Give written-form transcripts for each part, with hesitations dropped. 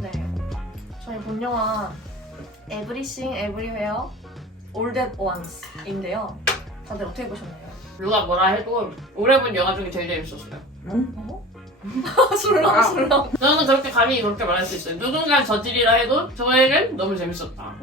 네, 저희 본 영화 Everything Everywhere All At Once인데요. 다들 어떻게 보셨나요? 누가 뭐라 해도 올해 본 영화 중에 제일 재밌었어요. 어? 술렁술렁. 저는 그렇게 감히 그렇게 말할 수 있어요. 누군가 저질이라 해도 저에겐 너무 재밌었다.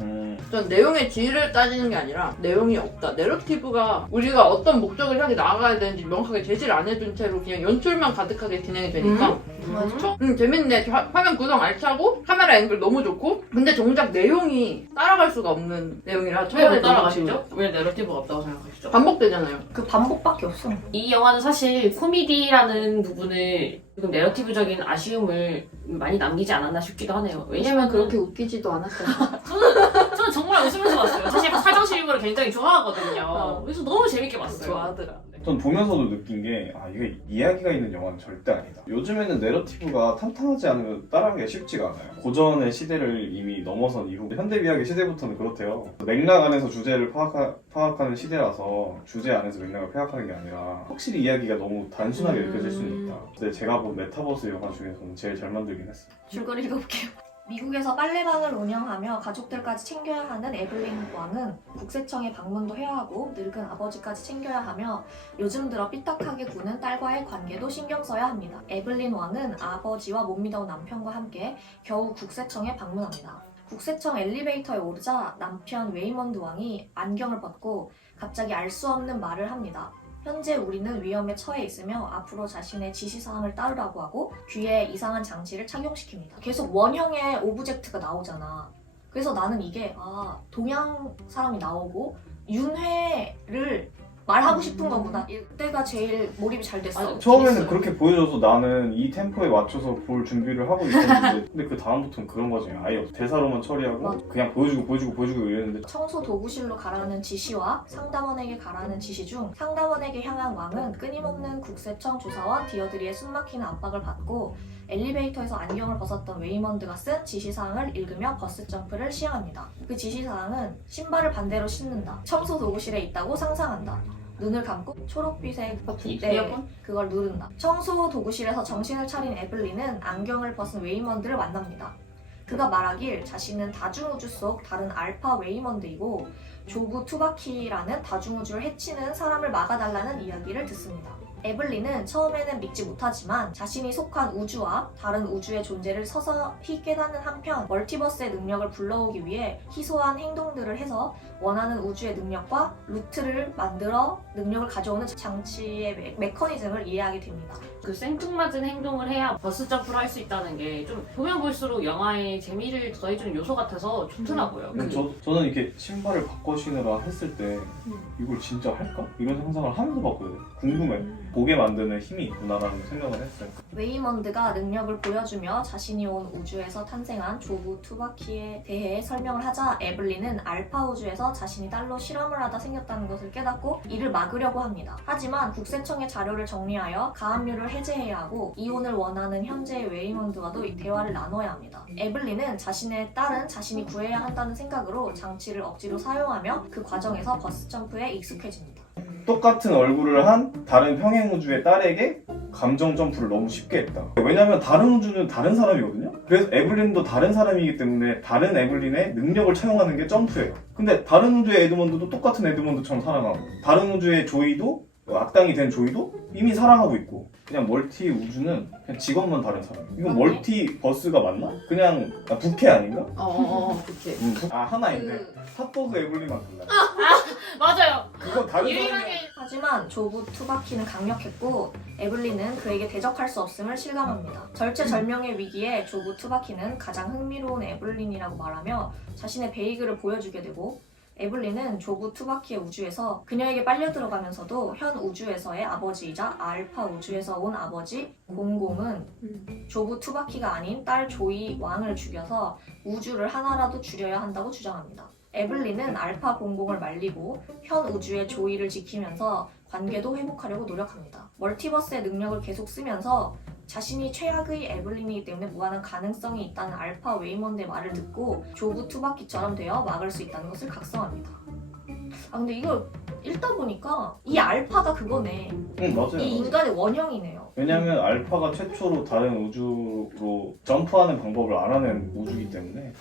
전 내용의 질을 따지는 게 아니라 내용이 없다. 내러티브가 우리가 어떤 목적을 향해 나아가야 되는지 명확하게 제시를 안 해준 채로 그냥 연출만 가득하게 진행이 되니까 맞아. 재밌네. 화면 구성 알차고 카메라 앵글 너무 좋고 근데 정작 내용이 따라갈 수가 없는 내용이라 왜 못 따라가시죠? 왜 내러티브가 없다고 생각하시죠? 반복되잖아요. 그 반복밖에 없어. 이 영화는 사실 코미디라는 부분을 조금 내러티브적인 아쉬움을 많이 남기지 않았나 싶기도 하네요. 왜냐면 그렇게 웃기지도 않았어요. 저는 정말 웃으면서 봤어요. 사실 사정실물을 굉장히 좋아하거든요. 그래서 너무 재밌게 봤어요. 좋아하더라. 전 보면서도 느낀 게 이게 이야기가 있는 영화는 절대 아니다. 요즘에는 내러티브가 탄탄하지 않으면 따라하기가 쉽지가 않아요. 고전의 시대를 이미 넘어선 이후 현대비약의 시대부터는 그렇대요. 맥락 안에서 주제를 파악하는 시대라서 주제 안에서 맥락을 파악하는 게 아니라 확실히 이야기가 너무 단순하게 느껴질 수는 있다. 근데 제가 본 메타버스 영화 중에서는 제일 잘 만들긴 했어요. 줄거리 읽어볼게요. 미국에서 빨래방을 운영하며 가족들까지 챙겨야 하는 에블린 왕은 국세청에 방문도 해야 하고 늙은 아버지까지 챙겨야 하며 요즘 들어 삐딱하게 구는 딸과의 관계도 신경 써야 합니다. 에블린 왕은 아버지와 못 믿어온 남편과 함께 겨우 국세청에 방문합니다. 국세청 엘리베이터에 오르자 남편 웨이먼드 왕이 안경을 벗고 갑자기 알 수 없는 말을 합니다. 현재 우리는 위험에 처해 있으며 앞으로 자신의 지시사항을 따르라고 하고 귀에 이상한 장치를 착용시킵니다. 계속 원형의 오브젝트가 나오잖아. 그래서 나는 이게 동양 사람이 나오고 윤회를 말하고 싶은 거구나. 이때가 제일 몰입이 잘 됐어. 처음에는 재밌어요. 그렇게 보여줘서 나는 이 템포에 맞춰서 볼 준비를 하고 있었는데 근데 그 다음부터는 그런 과정이 아예 없어. 대사로만 처리하고 맞아. 그냥 보여주고 이랬는데 청소 도구실로 가라는 지시와 상담원에게 가라는 지시 중 상담원에게 향한 왕은 끊임없는 국세청 조사원 디어드리의 숨막히는 압박을 받고 엘리베이터에서 안경을 벗었던 웨이먼드가 쓴 지시사항을 읽으며 버스 점프를 시행합니다. 그 지시사항은 신발을 반대로 신는다. 청소 도구실에 있다고 상상한다. 눈을 감고 초록빛의 이어폰? 그걸 누른다. 청소 도구실에서 정신을 차린 에블린은 안경을 벗은 웨이먼드를 만납니다. 그가 말하길 자신은 다중우주 속 다른 알파 웨이먼드이고 조부 투바키라는 다중우주를 해치는 사람을 막아달라는 이야기를 듣습니다. 에블린은 처음에는 믿지 못하지만 자신이 속한 우주와 다른 우주의 존재를 서서히 깨닫는 한편 멀티버스의 능력을 불러오기 위해 희소한 행동들을 해서 원하는 우주의 능력과 루트를 만들어 능력을 가져오는 장치의 메커니즘을 이해하게 됩니다. 그 생뚱맞은 행동을 해야 버스 점프를 할 수 있다는 게 좀 보면 볼수록 영화의 재미를 더해주는 요소 같아서 좋더라고요. 근데 저는 이렇게 신발을 바꿔 신으라 했을 때 이걸 진짜 할까? 이런 상상을 하면서 봤거든요. 궁금해. 보게 만드는 힘이 있구나라는 생각을 했어요. 웨이먼드가 능력을 보여주며 자신이 온 우주에서 탄생한 조부 투바키에 대해 설명을 하자 에블린은 알파 우주에서 자신이 딸로 실험을 하다 생겼다는 것을 깨닫고 이를 막으려고 합니다. 하지만 국세청의 자료를 정리하여 가압류를 해제해야 하고 이혼을 원하는 현재의 웨이먼드와도 이 대화를 나눠야 합니다. 에블린은 자신의 딸은 자신이 구해야 한다는 생각으로 장치를 억지로 사용하며 그 과정에서 버스 점프에 익숙해집니다. 똑같은 얼굴을 한 다른 평행 우주의 딸에게 감정 점프를 너무 쉽게 했다. 왜냐면 다른 우주는 다른 사람이거든요. 그래서 에블린도 다른 사람이기 때문에 다른 에블린의 능력을 차용하는 게 점프예요. 근데 다른 우주의 에드먼드도 똑같은 에드먼드처럼 살아가고 다른 우주의 조이도 악당이 된 조이도 이미 살아가고 있고 그냥 멀티 우주는 그냥 직업만 다른 사람이에요. 이건 멀티 버스가 맞나? 그냥 부캐 아닌가? 그치. 하나인데 핫버스 에블린만 달라. 맞아요. 그거 다른 사람이 유일하게 하지만 조부 투바키는 강력했고 에블린은 그에게 대적할 수 없음을 실감합니다. 절체절명의 위기에 조부 투바키는 가장 흥미로운 에블린이라고 말하며 자신의 베이글을 보여주게 되고 에블린은 조부 투바키의 우주에서 그녀에게 빨려 들어가면서도 현 우주에서의 아버지이자 알파 우주에서 온 아버지 공공은 조부 투바키가 아닌 딸 조이 왕을 죽여서 우주를 하나라도 줄여야 한다고 주장합니다. 에블린은 알파 공공을 말리고 현 우주의 조이를 지키면서 관계도 회복하려고 노력합니다. 멀티버스의 능력을 계속 쓰면서 자신이 최악의 에블린이기 때문에 무한한 가능성이 있다는 알파 웨이먼드의 말을 듣고 조부 투바키처럼 되어 막을 수 있다는 것을 각성합니다. 아 근데 이거 읽다 보니까 이 알파가 그거네. 응 맞아요. 이 인간의 원형이네요. 왜냐면 알파가 최초로 다른 우주로 점프하는 방법을 알아낸 우주이기 때문에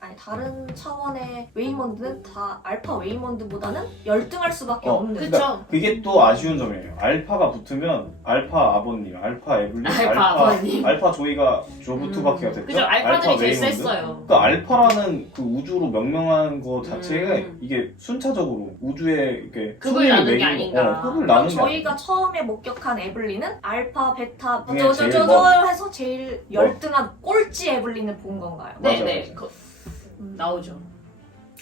아니 다른 차원의 웨이먼드는 다 알파 웨이먼드보다는 열등할 수밖에 없는. 그쵸. 그게 또 아쉬운 점이에요. 알파가 붙으면 알파 아버님, 알파 에블린, 알파 아버님. 알파 조이가 조브 투바키가 됐죠. 그죠. 알파들이 제일 웨이먼드. 셌어요. 그러니까 알파라는 그 우주로 명명한 거 자체가 음. 이게 순차적으로 우주에 이렇게 급을 순위를 나눈 게 매기고, 아닌가. 급을 그럼 나눈 게 저희가 처음에 목격한 에블린은 알파, 베타, 그게 제일 저저저저 해서 제일 열등한 꼴찌 에블린을 본 건가요? 맞아, 네네. 맞아. 나오죠.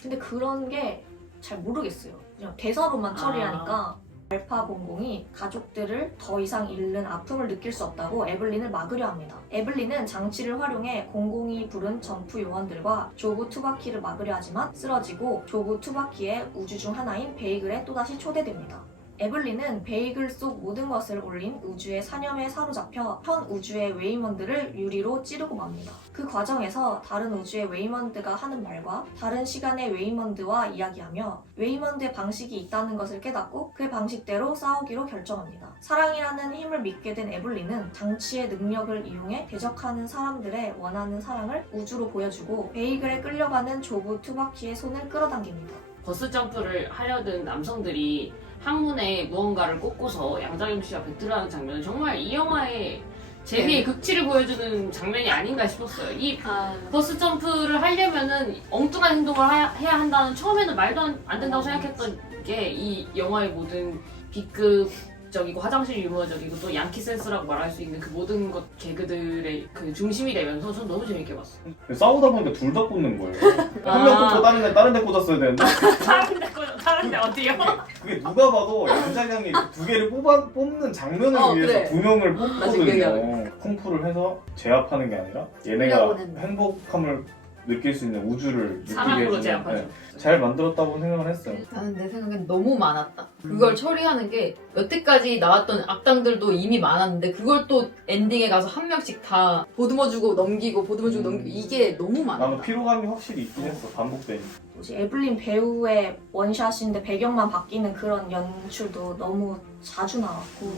근데 그런 게 잘 모르겠어요. 그냥 대사로만 처리하니까 알파 공공이 가족들을 더 이상 잃는 아픔을 느낄 수 없다고 에블린을 막으려 합니다. 에블린은 장치를 활용해 공공이 부른 점프 요원들과 조브 투바키를 막으려 하지만 쓰러지고 조브 투바키의 우주 중 하나인 베이글에 또다시 초대됩니다. 에블린은 베이글 속 모든 것을 올린 우주의 사념에 사로잡혀 현 우주의 웨이먼드를 유리로 찌르고 맙니다. 그 과정에서 다른 우주의 웨이먼드가 하는 말과 다른 시간의 웨이먼드와 이야기하며 웨이먼드의 방식이 있다는 것을 깨닫고 그 방식대로 싸우기로 결정합니다. 사랑이라는 힘을 믿게 된 에블린은 장치의 능력을 이용해 대적하는 사람들의 원하는 사랑을 우주로 보여주고 베이글에 끌려가는 조브 투바키의 손을 끌어당깁니다. 버스 점프를 하려던 남성들이 항문에 무언가를 꽂고서 양자경 씨와 배틀하는 장면은 정말 이 영화의 재미의 극치를 보여주는 장면이 아닌가 싶었어요. 이 버스 점프를 하려면은 엉뚱한 행동을 해야 한다는 처음에는 말도 안 된다고 생각했던 게 이 영화의 모든 B급적이고 화장실 유머적이고 또 양키 센스라고 말할 수 있는 그 모든 것 개그들의 그 중심이 되면서 전 너무 재밌게 봤어요. 싸우다 보니까 둘 다 꽂는 거예요. 한 명 꽂고 다른 데 꽂았어야 되는데 다른데 어디요? 그게 누가 봐도 양자경이 두 개를 뽑는 장면을 위해서 그래. 두 명을 나 지금 얘기하고 뽑거든요. 쿵푸를 해서 제압하는 게 아니라 얘네가 하려고 했는데. 행복함을 느낄 수 있는 우주를 느끼게 사랑으로 해주는 제압하죠. 잘 만들었다고 생각을 했어요. 나는 내 생각엔 너무 많았다. 그걸 처리하는 게 여태까지 나왔던 악당들도 이미 많았는데 그걸 또 엔딩에 가서 한 명씩 다 보듬어주고 넘기고 보듬어주고 넘기고 이게 너무 많았다. 나는 피로감이 확실히 있긴 했어. 반복되니. 뭐지, 에블린 배우의 원샷인데 배경만 바뀌는 그런 연출도 너무 자주 나왔고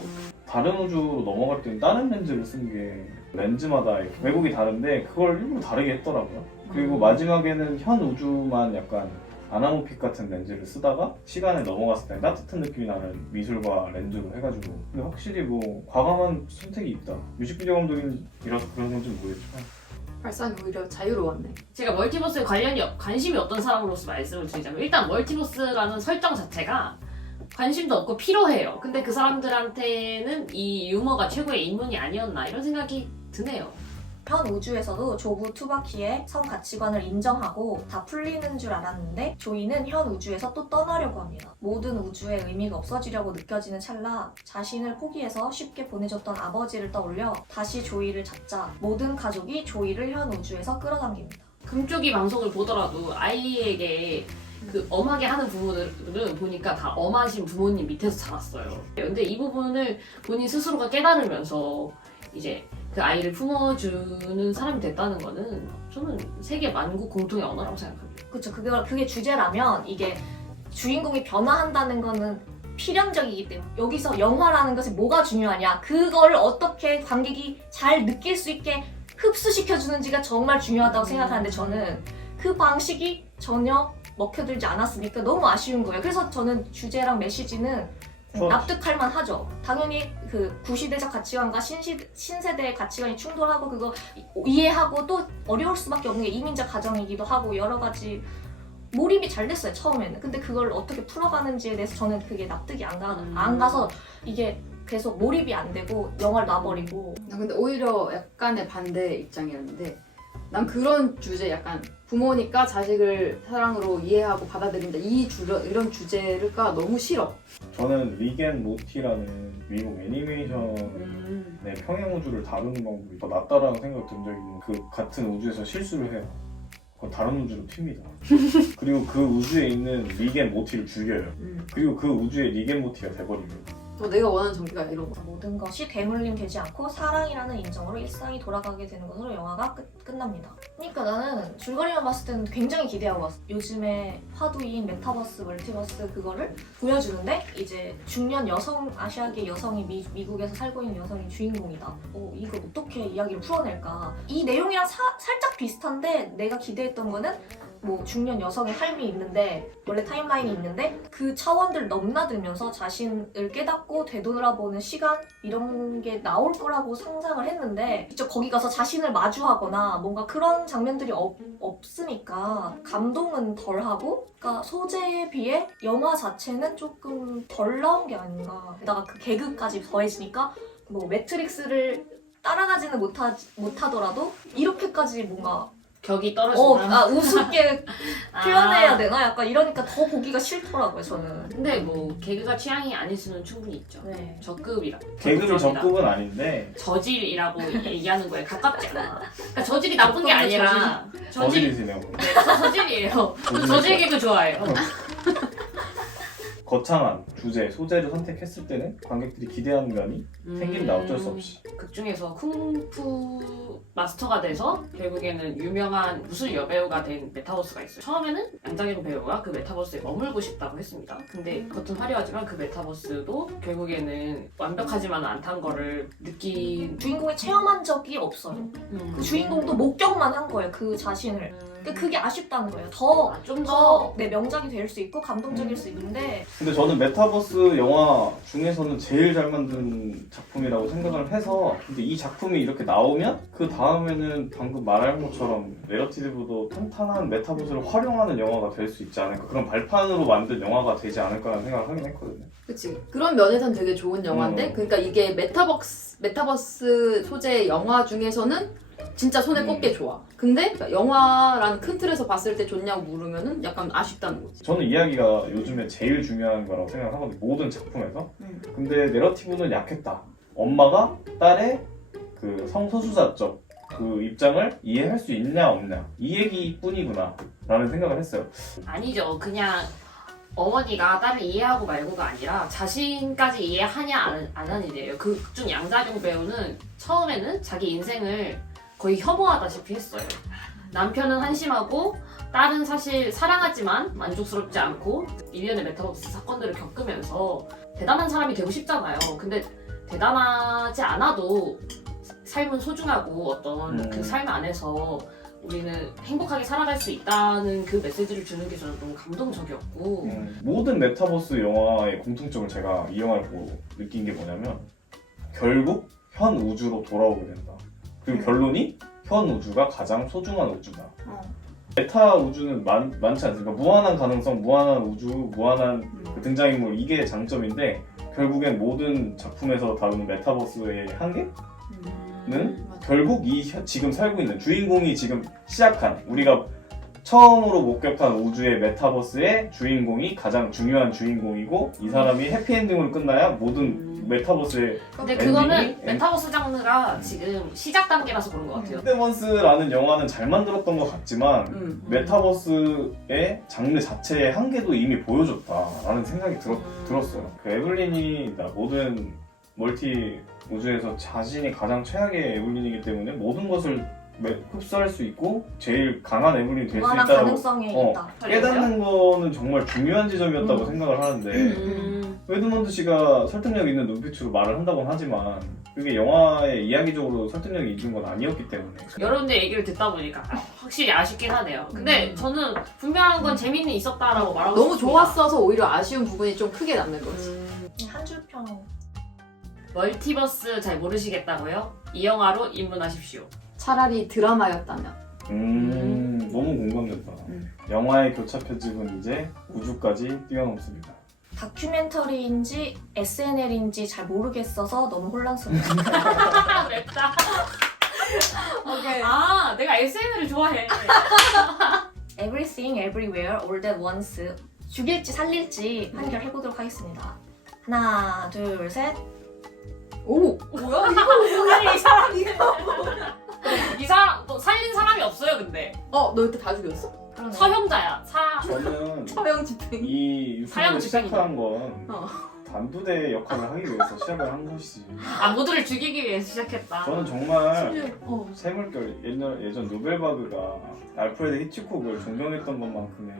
다른 우주로 넘어갈 때는 다른 렌즈를 쓴 게 렌즈마다 이렇게 왜곡이 다른데 그걸 일부러 다르게 했더라고요. 그리고 마지막에는 현 우주만 약간 아나모픽 같은 렌즈를 쓰다가 시간을 넘어갔을 때 따뜻한 느낌이 나는 미술과 렌즈로 해가지고 근데 확실히 뭐 과감한 선택이 있다. 뮤직비디오 감독이라서 그런 건지 모르겠지만 발상이 오히려 자유로웠네. 제가 멀티버스에 관심이 없던 사람으로서 말씀을 드리자면 일단 멀티버스라는 설정 자체가 관심도 없고 피로해요. 근데 그 사람들한테는 이 유머가 최고의 인문이 아니었나 이런 생각이 드네요. 현 우주에서도 조브 투바키의 성 가치관을 인정하고 다 풀리는 줄 알았는데 조이는 현 우주에서 또 떠나려고 합니다. 모든 우주의 의미가 없어지려고 느껴지는 찰나 자신을 포기해서 쉽게 보내줬던 아버지를 떠올려 다시 조이를 찾자 모든 가족이 조이를 현 우주에서 끌어당깁니다. 금쪽이 방송을 보더라도 아이에게 그 엄하게 하는 부모들은 보니까 다 엄하신 부모님 밑에서 자랐어요. 근데 이 부분을 본인 스스로가 깨달으면서 이제 그 아이를 품어주는 사람이 됐다는 거는 저는 세계 만국 공통의 언어라고 생각합니다. 그쵸. 그게 주제라면 이게 주인공이 변화한다는 거는 필연적이기 때문에 여기서 영화라는 것이 뭐가 중요하냐 그거를 어떻게 관객이 잘 느낄 수 있게 흡수시켜주는지가 정말 중요하다고 생각하는데 저는 그 방식이 전혀 먹혀들지 않았으니까 너무 아쉬운 거예요. 그래서 저는 주제랑 메시지는 납득할 만하죠. 당연히 그 구시대적 가치관과 신세대의 가치관이 충돌하고 그거 이해하고 또 어려울 수밖에 없는 게 이민자 가정이기도 하고 여러 가지 몰입이 잘 됐어요 처음에는. 근데 그걸 어떻게 풀어가는지에 대해서 저는 그게 납득이 안 가서 이게 계속 몰입이 안 되고 영화를 놔버리고. 나 근데 오히려 약간의 반대 입장이었는데 난 그런 주제 약간 부모니까 자식을 사랑으로 이해하고 받아들인다 이런 주제가 너무 싫어. 저는 리겐 모티라는 미국 애니메이션의 평행 우주를 다루는 방법이 더 낫다라는 생각이 든 적이 있는 그 같은 우주에서 실수를 해요. 그건 다른 우주로 튑니다. 그리고 그 우주에 있는 리겐 모티를 죽여요. 그리고 그 우주의 리겐 모티가 돼버리고 내가 원하는 전개가 이런 거. 모든 것이 대물림 되지 않고 사랑이라는 인정으로 일상이 돌아가게 되는 것으로 영화가 끝납니다. 그러니까 나는 줄거리만 봤을 때는 굉장히 기대하고 왔어. 요즘에 화두인 메타버스, 멀티버스 그거를 보여주는데 이제 중년 여성, 아시아계 여성이 미국에서 살고 있는 여성이 주인공이다. 이거 어떻게 이야기를 풀어낼까. 이 내용이랑 살짝 비슷한데 내가 기대했던 거는 뭐 중년 여성의 삶이 있는데 원래 타임라인이 있는데 그 차원들 넘나들면서 자신을 깨닫고 되돌아보는 시간 이런 게 나올 거라고 상상을 했는데 직접 거기 가서 자신을 마주하거나 뭔가 그런 장면들이 없으니까 감동은 덜하고 그러니까 소재에 비해 영화 자체는 조금 덜 나온 게 아닌가. 게다가 그 개그까지 더해지니까 뭐 매트릭스를 따라가지는 못하더라도 이렇게까지 뭔가 격이 떨어진다. 우습게 표현해야 되나? 약간 이러니까 더 보기가 싫더라고요, 저는. 근데 뭐 개그가 취향이 아닐 수는 충분히 있죠. 네. 저급이라. 개그는 적급은 아닌데 저질이라고 얘기하는 거에 가깝지 않아. 그러니까 저질이 나쁜 게 아니라 저질이시네요. 네, 저질이에요. 저 저질 개그 좋아해요. 거창한 주제, 소재를 선택했을 때는 관객들이 기대하는 면이 생긴다, 어쩔 수 없이. 극 중에서 쿵푸 마스터가 돼서 결국에는 유명한 무술 여배우가 된 메타버스가 있어요. 처음에는 양장일 배우가 그 메타버스에 머물고 싶다고 했습니다. 근데 겉은 화려하지만 그 메타버스도 결국에는 완벽하지만은 않다는 거를 느낀 주인공이 체험한 적이 없어요. 그 주인공도 목격만 한 거예요, 그 자신을. 근데 그게 아쉽다는 거예요. 좀 더 명작이 될 수 있고 감동적일 수 있는데 근데 저는 메타버스 영화 중에서는 제일 잘 만든 작품이라고 생각을 해서 근데 이 작품이 이렇게 나오면 그 다음에는 방금 말한 것처럼 내러티브도 탄탄한 메타버스를 활용하는 영화가 될 수 있지 않을까 그런 발판으로 만든 영화가 되지 않을까 라는 생각을 하긴 했거든요. 그치. 그런 면에선 되게 좋은 영화인데 그러니까 이게 메타버스 소재 영화 중에서는 진짜 손에 꼽게 좋아. 근데 영화라는 큰 틀에서 봤을 때 좋냐고 물으면은 약간 아쉽다는 거지. 저는 이야기가 요즘에 제일 중요한 거라고 생각하거든요. 모든 작품에서. 근데 내러티브는 약했다. 엄마가 딸의 그 성소수자적 그 입장을 이해할 수 있냐 없냐 이 얘기뿐이구나 라는 생각을 했어요. 아니죠. 그냥 어머니가 딸을 이해하고 말고가 아니라 자신까지 이해하냐 안 하느냐예요. 그 극 중 양자경 배우는 처음에는 자기 인생을 거의 혐오하다시피 했어요. 남편은 한심하고 딸은 사실 사랑하지만 만족스럽지 않고 일련의 메타버스 사건들을 겪으면서 대단한 사람이 되고 싶잖아요. 근데 대단하지 않아도 삶은 소중하고 어떤 그 삶 안에서 우리는 행복하게 살아갈 수 있다는 그 메시지를 주는 게 저는 너무 감동적이었고 모든 메타버스 영화의 공통점을 제가 이 영화를 보고 느낀 게 뭐냐면 결국 현 우주로 돌아오게 된다. 그리고 결론이 현 우주가 가장 소중한 우주다. 메타 우주는 많지 않습니까? 무한한 가능성, 무한한 우주, 무한한 그 등장인물 이게 장점인데 결국엔 모든 작품에서 다루는 메타버스의 한계는 결국 이 지금 살고 있는 주인공이 지금 시작한 우리가 처음으로 목격한 우주의 메타버스의 주인공이 가장 중요한 주인공이고 이 사람이 해피엔딩으로 끝나야 모든 메타버스의 근데 그거는 메타버스 장르가 지금 시작 단계라서 그런 것 같아요. 데몬스라는 영화는 잘 만들었던 것 같지만 메타버스의 장르 자체의 한계도 이미 보여줬다라는 생각이 들었어요. 그 에블린이 모든 멀티 우주에서 자신이 가장 최악의 에블린이기 때문에 모든 것을 흡수할 수 있고 제일 강한 에블린이 될 수 무한한 있다고 가능성이 있다. 깨닫는 거는 정말 중요한 지점이었다고 생각을 하는데 웨드먼드 씨가 설득력 있는 눈빛으로 말을 한다고는 하지만 그게 영화에 이야기적으로 설득력이 있는 건 아니었기 때문에 여러분들 얘기를 듣다 보니까 확실히 아쉽긴 하네요. 근데 저는 분명한 건 재미는 있었다라고 말하고 너무 싶습니다. 좋았어서 오히려 아쉬운 부분이 좀 크게 남는 거지. 한 줄 평. 멀티버스 잘 모르시겠다고요? 이 영화로 입문하십시오. 차라리 드라마였다면. 너무 공감된다. 영화의 교차 편집은 이제 우주까지 뛰어넘습니다. 다큐멘터리인지 SNL인지 잘 모르겠어서 너무 혼란스러워요. 맵다. 오케이. 아, 내가 SNL을 좋아해. Everything, Everywhere, All That Once 죽일지 살릴지 판결해보도록 하겠습니다. 하나, 둘, 셋. 오! 뭐야? 뭐야 이 사람이? 이 사람 뭐 살린 사람이 없어요, 근데. 너 이때 다 죽였어? 그러네. 서형자야. 저는 서영 집행. 이 사형 유튜브를 집행이다. 시작한 건 단두대 역할을 하기 위해서 시작을 한 것이지. 아 모두를 죽이기 위해서 시작했다. 저는 정말 심지어, 새물결 예전 노벨바그가 알프레드 히치콕을 존경했던 것만큼의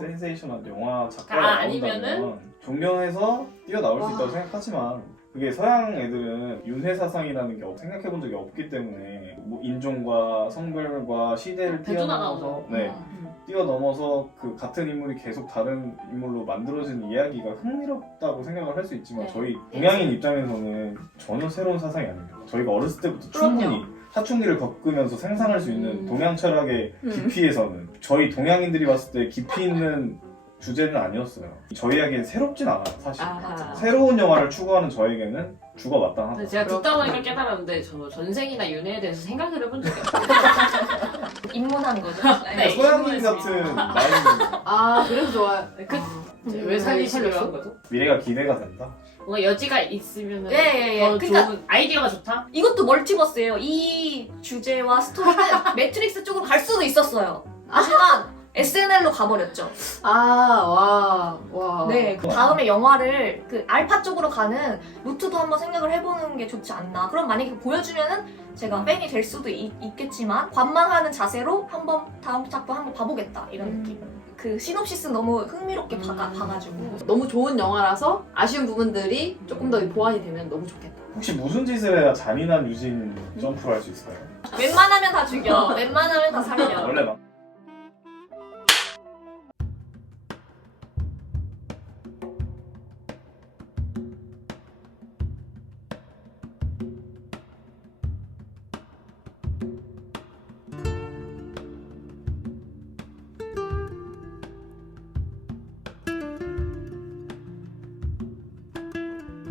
센세이션한 영화 작가가 아니면은? 나온다면 존경해서 뛰어나올 수 있다고 생각하지만 그게 서양 애들은 윤회 사상이라는 게 생각해본 적이 없기 때문에 뭐 인종과 성별과 시대를 배두나 뛰어넘어서 나오죠. 뛰어넘어서 그 같은 인물이 계속 다른 인물로 만들어지는 이야기가 흥미롭다고 생각을 할 수 있지만 네. 저희 동양인 입장에서는 전혀 새로운 사상이 아닙니다. 저희가 어렸을 때부터 그럼요. 충분히 사춘기를 겪으면서 생산할 수 있는 동양 철학의 음. 깊이에서는 저희 동양인들이 봤을 때 깊이 있는 주제는 아니었어요. 저희에게는 새롭진 않아요, 사실. 아하. 새로운 영화를 추구하는 저에게는 죽어마땅하다. 근데 제가 듣다 그렇구나. 보니까 깨달았는데 저 전생이나 윤회에 대해서 생각을 해본 적이 없어요. 입문한 거죠. 네. 소양인 질문했습니다. 같은 나이는 아 그래서 좋아요. 그- 아, 왜 살리시려고 살렸어? 한 거죠? 미래가 기대가 된다. 뭔가 여지가 있으면 예, 예. 더 그러니까- 좋은 아이디어가 좋다? 이것도 멀티버스예요. 이 주제와 스토리는 매트릭스 쪽으로 갈 수도 있었어요. 하지만 SNL로 가버렸죠. 와. 네, 그 다음에 영화를 그 알파 쪽으로 가는 루트도 한번 생각을 해보는 게 좋지 않나. 그럼 만약에 보여주면은 제가 팬이 될 수도 있겠지만 관망하는 자세로 한번 다음 작품 한번 봐보겠다 이런 느낌. 그 시놉시스 너무 흥미롭게 봐가지고 너무 좋은 영화라서 아쉬운 부분들이 조금 더 보완이 되면 너무 좋겠다. 혹시 무슨 짓을 해야 잔인한 유진 점프를 할 수 있을까요? 웬만하면 다 죽여. 웬만하면 다 살려. 원래 막